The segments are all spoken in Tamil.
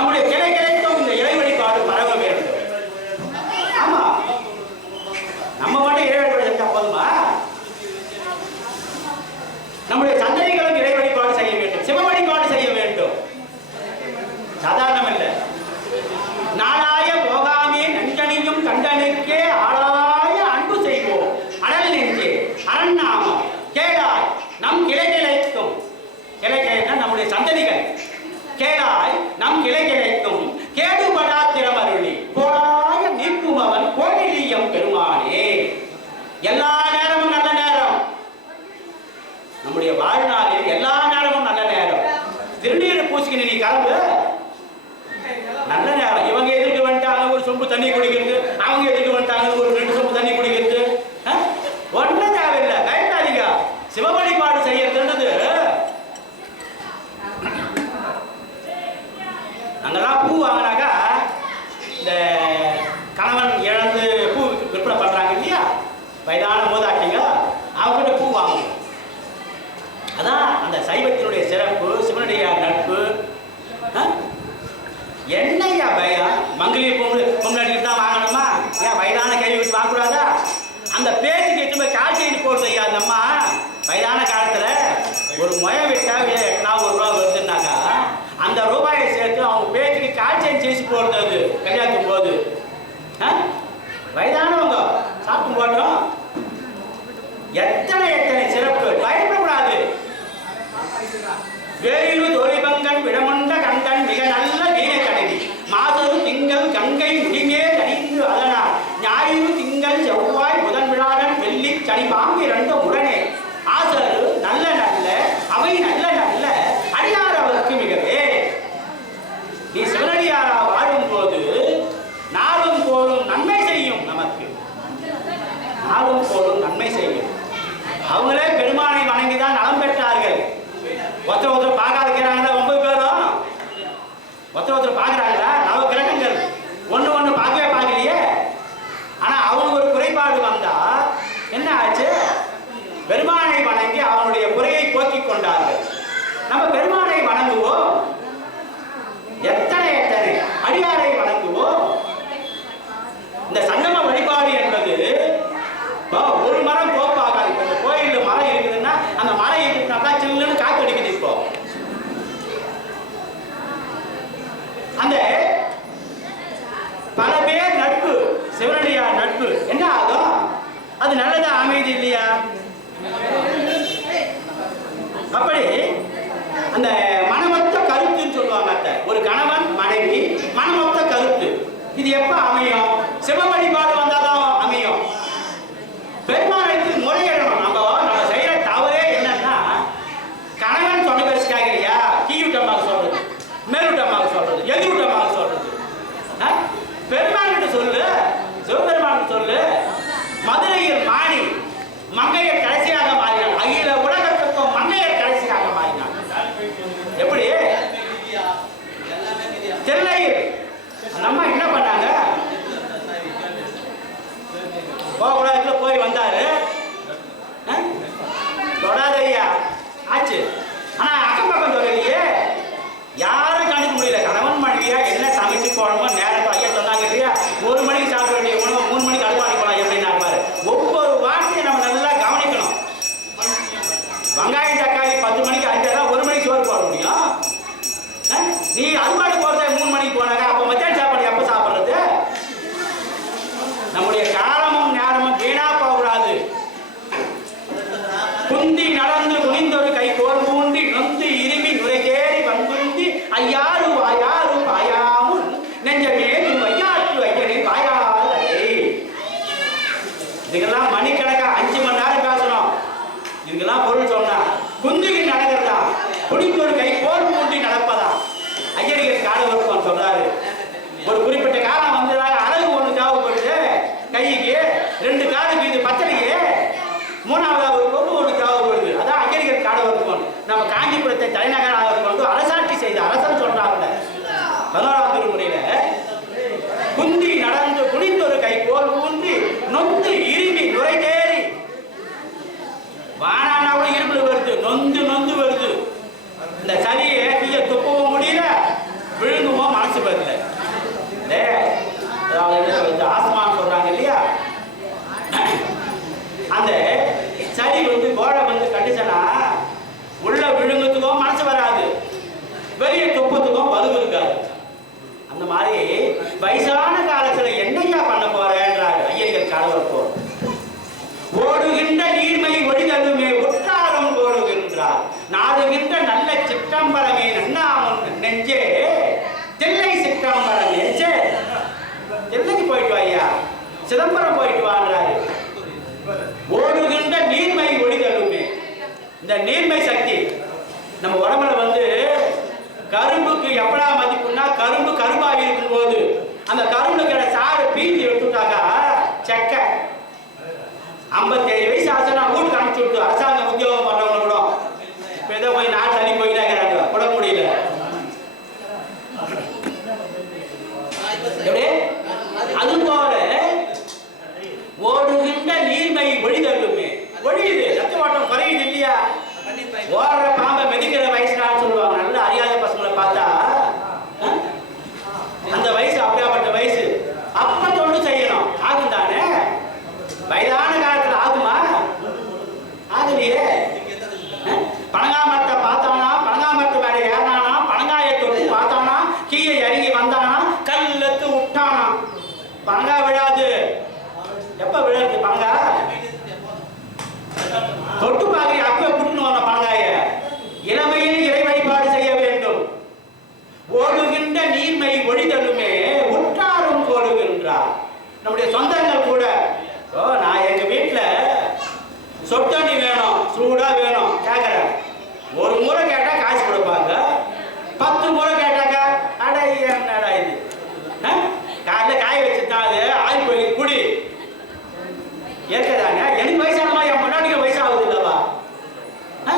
நம்முடைய கிடைக்கிற மூச்சுக்கு நீ கிளம்பு. நல்ல நேரம். இவங்க எதிர்க்க வந்துட்டாங்க? ஒரு சொம்பு தண்ணி குடிக்கணும் மங்களி பொண்ணு பொண்ணு தான் வாங்கணுமா? ஏன் வயதான கை விட்டு வாங்கக்கூடாதா? அந்த பேச்சுக்கு எட்டு போய் கால் செய்து போடுது ஐயா அந்த அம்மா. வயதான காலத்தில் ஒரு முய விட்டா ಭದ್ರ ಭದ್ರ அமைதி இல்லையா அப்படி அந்த மனமொத்த கருத்துன்னு சொல்லுவாங்க ஒரு கணவன் மனைவி மனமொத்த கருத்து. இது எப்ப அமையும்? சிவ வழிபாடு போகக்கூடாதுக்குள்ள போய் வந்தாங்க கரும்புக்கு எப்படா மதிப்புனா கரும்பு கரும்பாக இருக்கும் போது அந்த கரும்புல கிட சாறு பீஞ்சி எடுத்துட்டாக்கா செக்க. ஐம்பத்தேழு வயசு ஆச்சுன்னா வீட்டுக்கு அனுப்பிச்சு விட்டு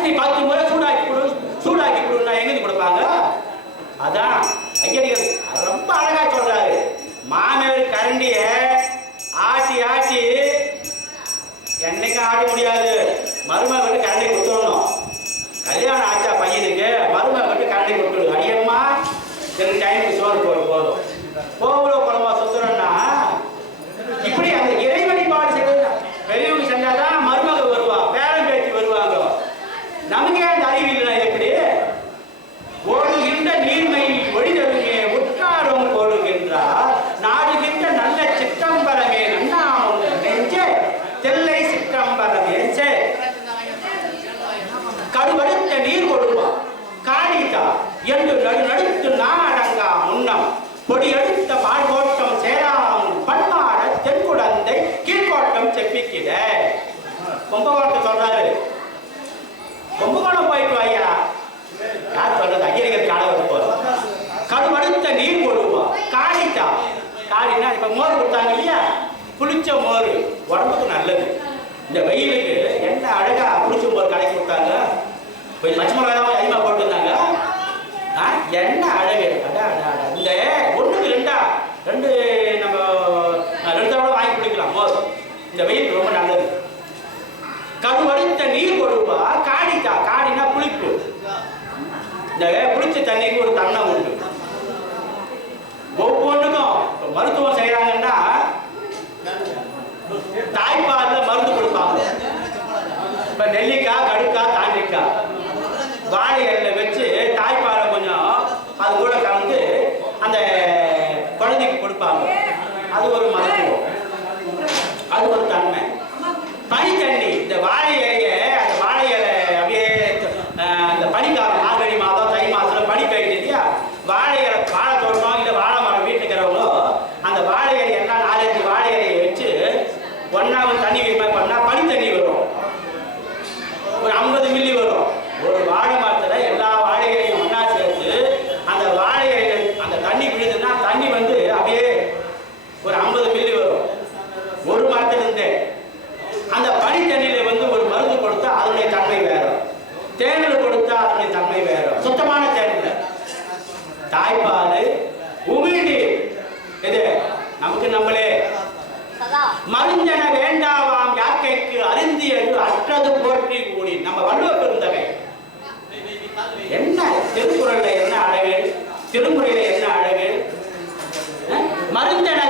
repare que இந்த வெயில் ரொம்ப நல்லது. கருவடித்த நீர் கொடுப்பா காடிக்கா காடினா புளிப்பு. இந்த புளிச்ச தண்ணிக்கு ஒரு தன்மை உண்டு. ஒவ்வொன்றுக்கும் மருத்துவம் செய்யறாங்கன்னா தாய்ப்பால்ல மருந்து கொடுப்பாங்க. இப்ப நெல்லிக்காய் கடுக்காய் தாண்டிக்காய் வாழை எல்ல வச்சு தாய்ப்பாலை கொஞ்சம் அது கூட கலந்து அந்த குழந்தைக்கு கொடுப்பாங்க. அது ஒரு மருந்து. அது ஒரு தன்மை பனி இந்த வாரி மருந்தன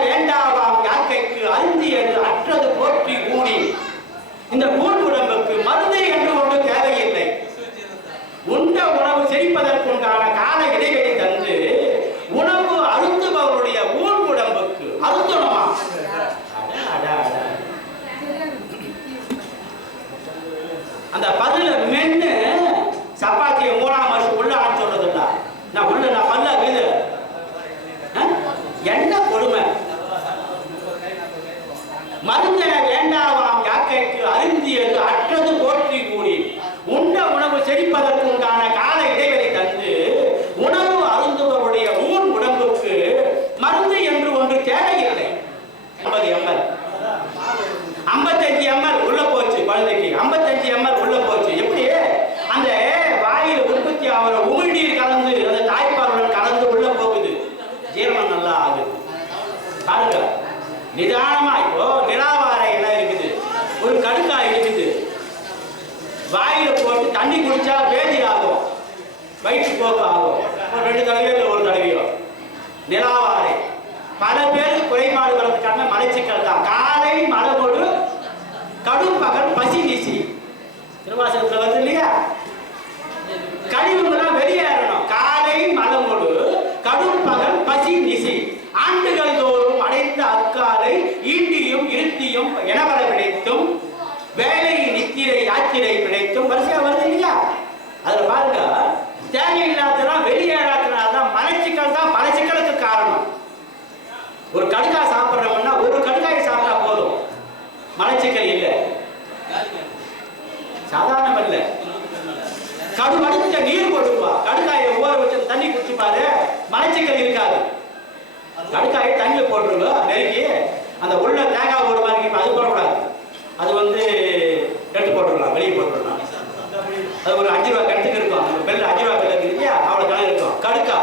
அஞ்சு ரூபா கடுத்துக்கு இருக்கும் அந்த பெல் அஞ்சு ரூபா பெல் இல்லையா? அவ்வளோ கணக்கு இருக்கும் கடுக்கா.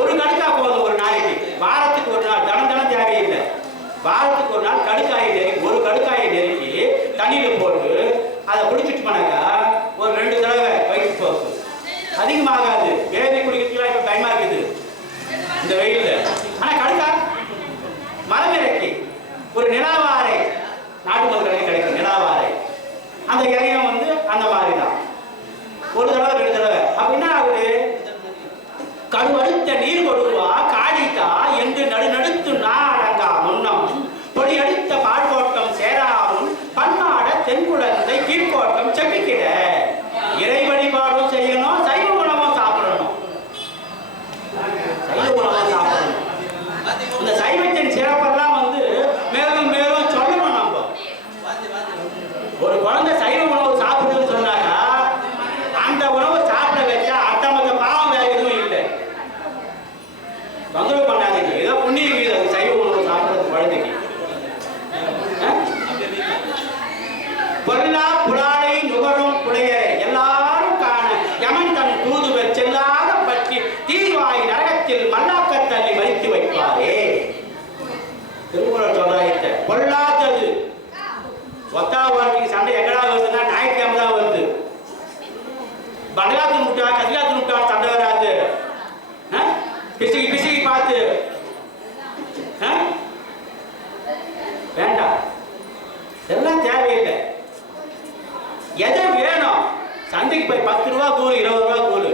ஒரு கடுக்கா போதும் ஒரு நாளைக்கு வாரத்துக்கு ஒரு நாள் தனம் தனம் தேவையில்லை வாரத்துக்கு ஒரு நாள் கடுக்காயை நெருக்கி ஒரு கடுக்காயை நெருக்கி தண்ணியில் போட்டு அதை குடிச்சிட்டு போனாக்கா ஒரு ரெண்டு தடவை வயிற்று போகும் அதிகமாகாது. வேதி குடிக்கிறதுக்குலாம் இப்போ டைம் இருக்குது. இந்த வெயிலில். ஒரு தடவை ரெண்டு தடவை. அப்படின்னா அவரு கருவடுத்த நீர் கொடுவா காளிதா என்று நடுநடுத்து நாடங்கா முன்னம். பொடியடித்த பால்கோட்டம் சேராவும் பன்னாட தென்குழந்தை கீழ்கோட்டம் செப்பிக்கிட. వస్తా சண்டை సండే வருதுன்னா వస్తుందా నాయకు ఎమ్మదా వద్దు బండగా తినుకుంటా కదిగా తినుకుంటా சண்டை வராது. பிசுகி பிசுகி பார்த்து. வேண்டாம். எல்லாம் தேவையில்லை. எது வேணும்? சந்தைக்கு போய் பத்து ரூபா கூலு இருபது ரூபா கூலு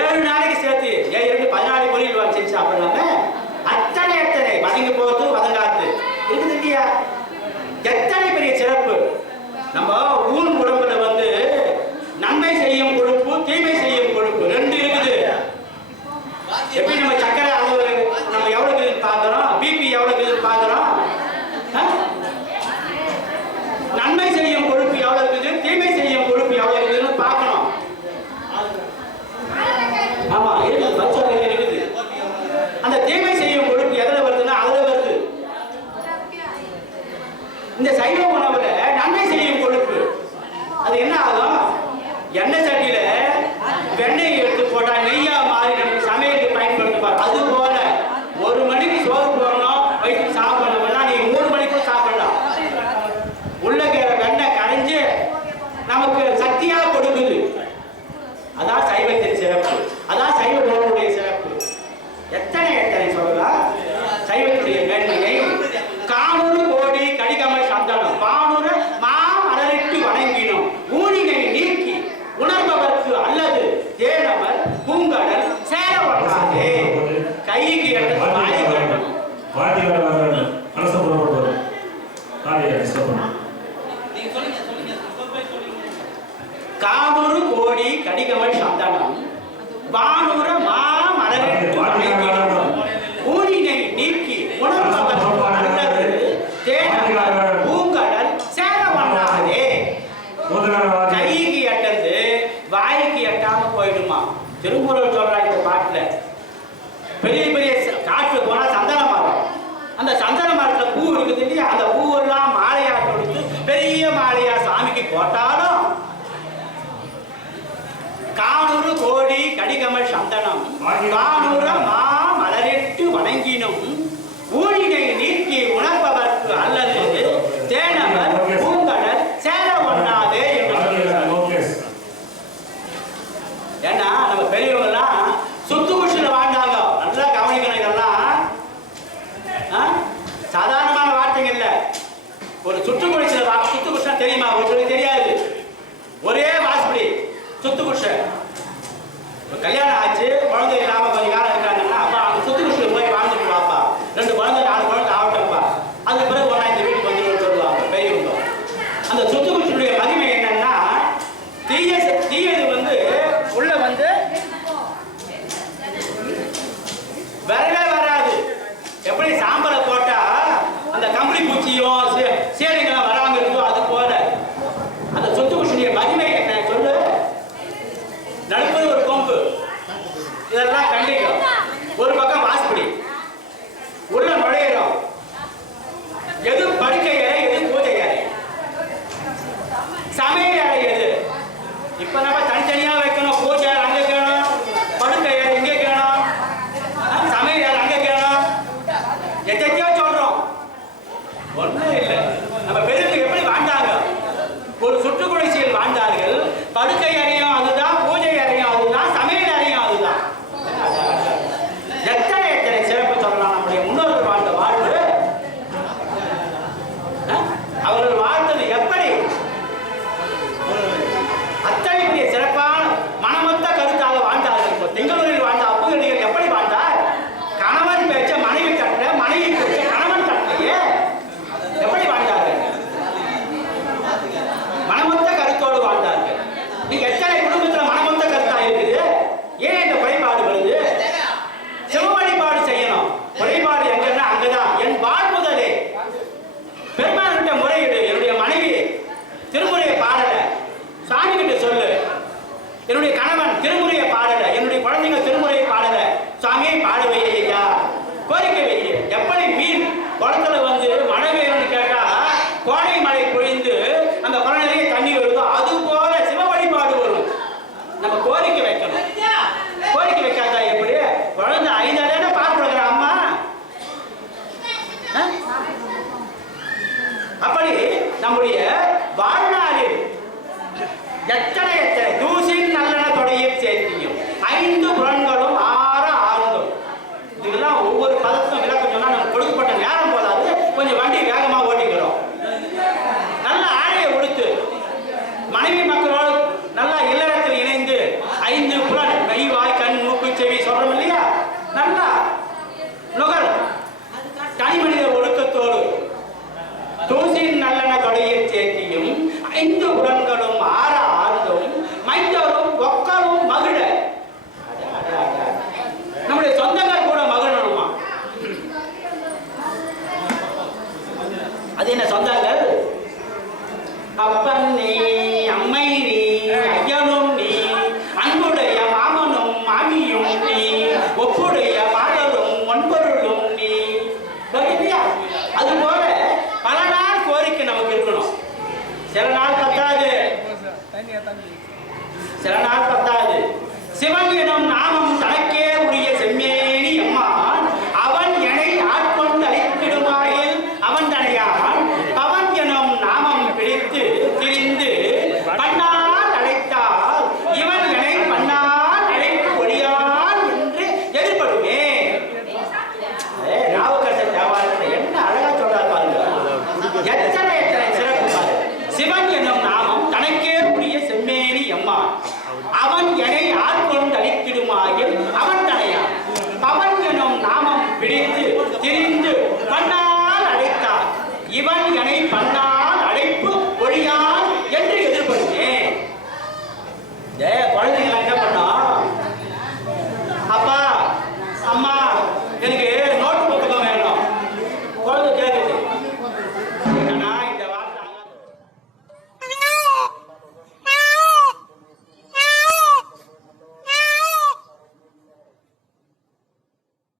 ஏழு நாளைக்கு சேர்த்து. ஏன் இருக்கு பதினாலு கூலியில் வாங்கி செஞ்சு சாப்பிடலாம? அத்தனை எத்தனை வதங்கி போகிறது வதங்காது இருக்குது இல்லையா? எத்தனை நம்ம பெரிய பெரிய காட்டுக்கு போனா சந்தன மரம் அந்த சந்தன மரத்துல பூ இருக்குது அந்த பூவெல்லாம் மாலையா கொடுத்து பெரிய மாலையா சாமிக்கு போட்டாலும் காணூறு கோடி கடிகமல் சந்தனம். காணூர மா வாழ்நாளில் எத்தனை எத்தனை அது என்ன சொந்தங்கள் அப்பன் நீ அம்மை நீ ஐயனும் நீ அன்புடைய மாமனும் மாமியும் நீ ஒப்புடைய மாதரும் ஒன்பொருளும் நீ. அது போல பல நாள் கோரிக்கை நமக்கு இருக்கணும். சில நாள் பத்தாது. சில நாள்